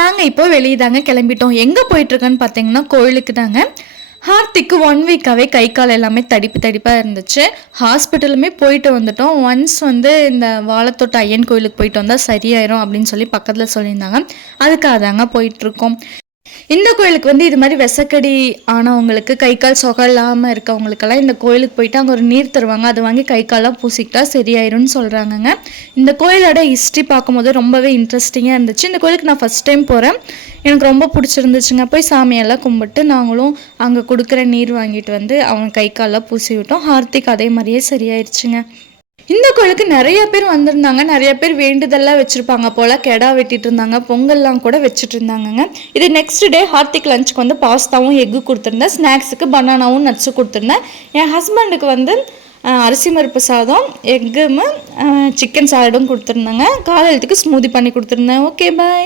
நாங்கள் இப்போ வெளியே தாங்க கிளம்பிட்டோம். எங்கே போயிட்டுருக்கோன்னு பார்த்தீங்கன்னா கோயிலுக்கு தாங்க. ஹார்த்திக்கு 1 வீக்காகவே கை கால் எல்லாமே தடிப்பாக இருந்துச்சு. ஹாஸ்பிட்டலுமே போயிட்டு வந்துட்டோம். ஒன்ஸ் வந்து இந்த வாழைத்தோட்ட ஐயன் கோயிலுக்கு போயிட்டு வந்தால் சரியாயிரும் அப்படின்னு சொல்லி பக்கத்தில் சொல்லியிருந்தாங்க. அதுக்காக தாங்க போயிட்டுருக்கோம். இந்த கோயிலுக்கு வந்து இது மாதிரி விசக்கடி ஆனவங்களுக்கு கை கால் சொகம் இல்லாமல் இருக்கவங்களுக்கெல்லாம் இந்த கோயிலுக்கு போயிட்டு அங்கே ஒரு நீர் தருவாங்க. அதை வாங்கி கை காலெலாம் பூசிக்கிட்டா சரியாயிரும்னு சொல்கிறாங்கங்க. இந்த கோயிலோட ஹிஸ்ட்ரி பார்க்கும்போது ரொம்பவே இன்ட்ரெஸ்டிங்காக இருந்துச்சு. இந்த கோயிலுக்கு நான் ஃபஸ்ட் டைம் போகிறேன். எனக்கு ரொம்ப பிடிச்சிருந்துச்சுங்க. போய் சாமியெல்லாம் கும்பிட்டு நாங்களும் அங்கே கொடுக்குற நீர் வாங்கிட்டு வந்து அவங்க கை காலெலாம் பூசி விட்டோம். ஹார்த்திக் அதே மாதிரியே சரியாயிடுச்சுங்க. இந்த கோயிலுக்கு நிறைய பேர் வந்திருந்தாங்க. நிறைய பேர் வேண்டுதல்லாம் வச்சுருப்பாங்க போல். கெடா வெட்டிட்டு இருந்தாங்க, பொங்கல்லாம் கூட வச்சுட்டு இருந்தாங்கங்க. இது நெக்ஸ்ட் டே ஹார்த்திக் லஞ்சுக்கு வந்து பாஸ்தாவும் எக்கு கொடுத்துருந்தேன். ஸ்நாக்ஸுக்கு பனானாவும் நட்ஸு கொடுத்துருந்தேன். என் ஹஸ்பண்டுக்கு வந்து அரிசி பருப்பு சாதம், எக்கும், சிக்கன் சாலடும் கொடுத்துருந்தாங்க. காலையிலத்துக்கு ஸ்மூதி பண்ணி கொடுத்துருந்தேன். Okay bye.